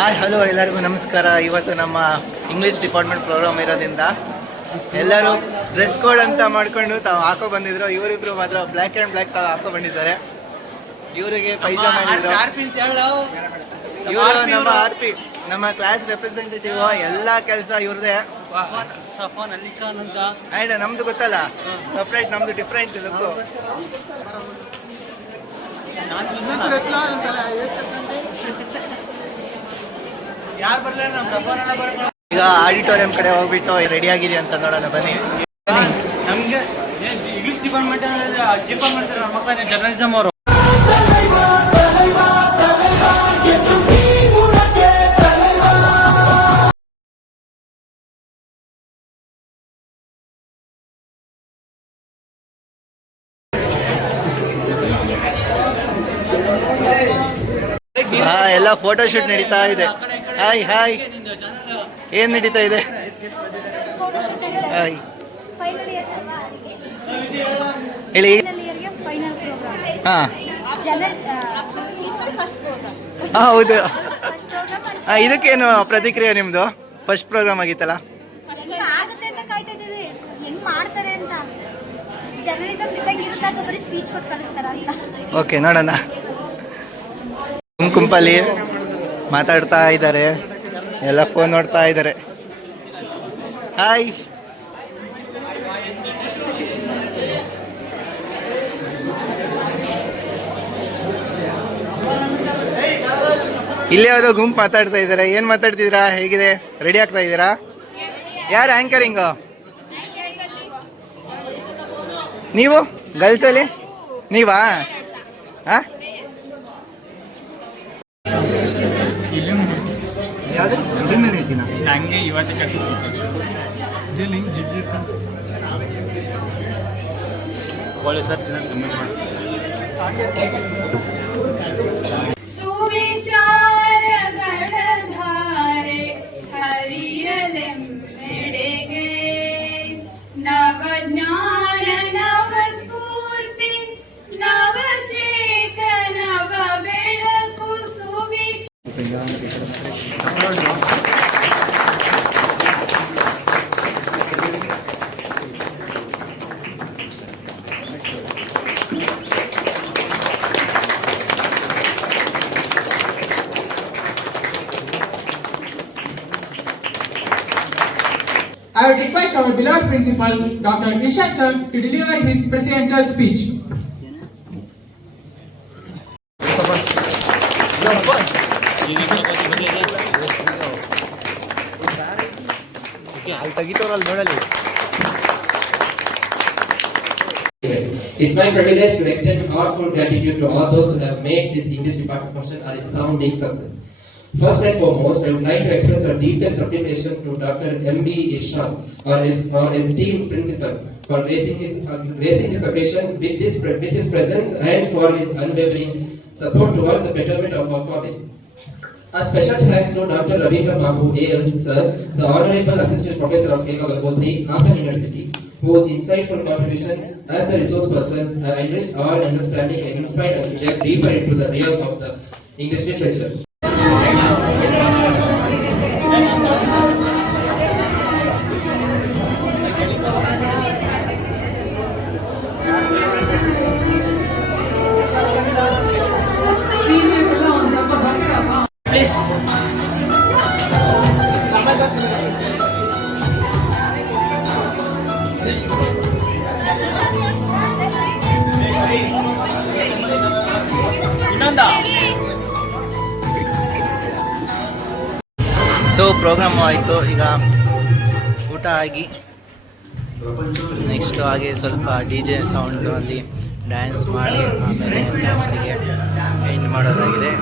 Hi hello ಎಲ್ಲರಿಗೂ ನಮಸ್ಕಾರ. ಇವತ್ತು ನಮ್ಮ ಇಂಗ್ಲೀಷ್ ಡಿಪಾರ್ಟ್ಮೆಂಟ್ ಪ್ರೋಗ್ರಾಮ್ ಇರೋದ್ರಿಂದ ಎಲ್ಲರೂ ಡ್ರೆಸ್ ಕೋಡ್ ಅಂತ ಮಾಡ್ಕೊಂಡು ತಾವು ಹಾಕೋ ಬಂದಿದ್ರು. ಇವರಿಬ್ರು ಮಾತ್ರ ಬ್ಲ್ಯಾಕ್ ಆ್ಯಂಡ್ ಬ್ಲ್ಯಾಕ್ ತಾವು ಹಾಕೋ ಬಂದಿದ್ದಾರೆ. ಇವರಿಗೆ ಪೈಜಾಮ ಹೇಳಿದ್ರು. ಇವರು ನಮ್ಮ RP ನಮ್ಮ ಕ್ಲಾಸ್ ರೆಪ್ರೆಸೆಂಟೇಟಿವ್. ಎಲ್ಲ ಕೆಲಸ ಇವ್ರದೇ. ಆಯ್ತಾ ನಮ್ದು ಗೊತ್ತಲ್ಲ, ಸಪ್ರೇಟ್ ನಮ್ದು ಡಿಫ್ರೆಂಟ್ ಲುಕ್ಕು. ಈಗ ಆಡಿಟೋರಿಯಂ ಕಡೆ ಹೋಗ್ಬಿಟ್ಟು ರೆಡಿ ಆಗಿದೆ ಅಂತ ನೋಡೋಣ ಬನ್ನಿ. ನಮಗೆ ಇಂಗ್ಲಿಷ್ ಡಿಪಾರ್ಟ್ಮೆಂಟ್ ಮಕ್ಕಳ ಜರ್ನಲಿಸಮ್ ಅವರು ಎಲ್ಲ ಫೋಟೋ ಶೂಟ್ ನಡೀತಾ ಇದೆ. ಹಾಯ್ ಹಾಯ್, ಏನ್ ನಡೀತಾ ಇದೆ? ಹಾಯ್ ಹೇಳಿ. ಹೌದು. ಇದಕ್ಕೇನು ಪ್ರತಿಕ್ರಿಯೆ ನಿಮ್ದು? ಫಸ್ಟ್ ಪ್ರೋಗ್ರಾಮ್ ಆಗಿತ್ತಲ್ಲ. ಓಕೆ, ನೋಡೋಣ. ಗುಂಪಲ್ಲಿ ಮಾತಾಡ್ತಾ ಇದ್ದಾರೆ, ಎಲ್ಲ ಫೋನ್ ನೋಡ್ತಾ ಇದ್ದಾರೆ. ಹಾಯ್, ಇಲ್ಲೇ ಯಾವುದೋ ಗುಂಪು ಮಾತಾಡ್ತಾ ಇದ್ದಾರೆ. ಏನು ಮಾತಾಡ್ತಿದ್ದೀರಾ? ಹೇಗಿದೆ? ರೆಡಿ ಆಗ್ತಾ ಇದ್ದೀರಾ? ಯಾರು ಆ್ಯಂಕರಿಂಗು? ನೀವು ಗರ್ಲ್ಸಲ್ಲಿ ನೀವಾ? ಹಾಂ, ಯಾವುದು ನಂಗೆ ಇವತ್ತು ಒಳ್ಳೆ ಸರ್ ಸುವಿಚಾರಗಳಧಾರೆ ಹರಿಯಲೆಮ್ಮೆಡೆಗೆ ನವಜ್ಞಾನ ನವ ಸ್ಫೂರ್ತಿ ನವಚೇತನವ ಬೆಳಕು I would request our beloved principal, Dr. Ishad sir, to deliver his presidential speech. It's my privilege to extend heartfelt gratitude to all those who have made this English department function a resounding success. First and foremost, I would like to express our deepest appreciation to Dr. M.B. Irshad, our esteemed principal, for gracing this occasion with his presence and for his unwavering support towards the betterment of our college. A special thanks to Dr. Ravindra Babu A.S. Sir, the Honorable Assistant Professor of Hema Gangotri, Hassan University, whose insightful contributions as a resource person have enriched our understanding and inspired us to delve deeper into the realm of the English literature. Please. So programme ಆಯಿತು. ಈಗ ಊಟ ಆಗಿ next ಹಾಗೆ ಸ್ವಲ್ಪ DJ sound ಅಲ್ಲಿ dance ಮಾಡಿ ಆಮೇಲೆ ಲಾಸ್ಟಿಗೆ ಎಂಡ್ ಮಾಡೋದಾಗಿದೆ.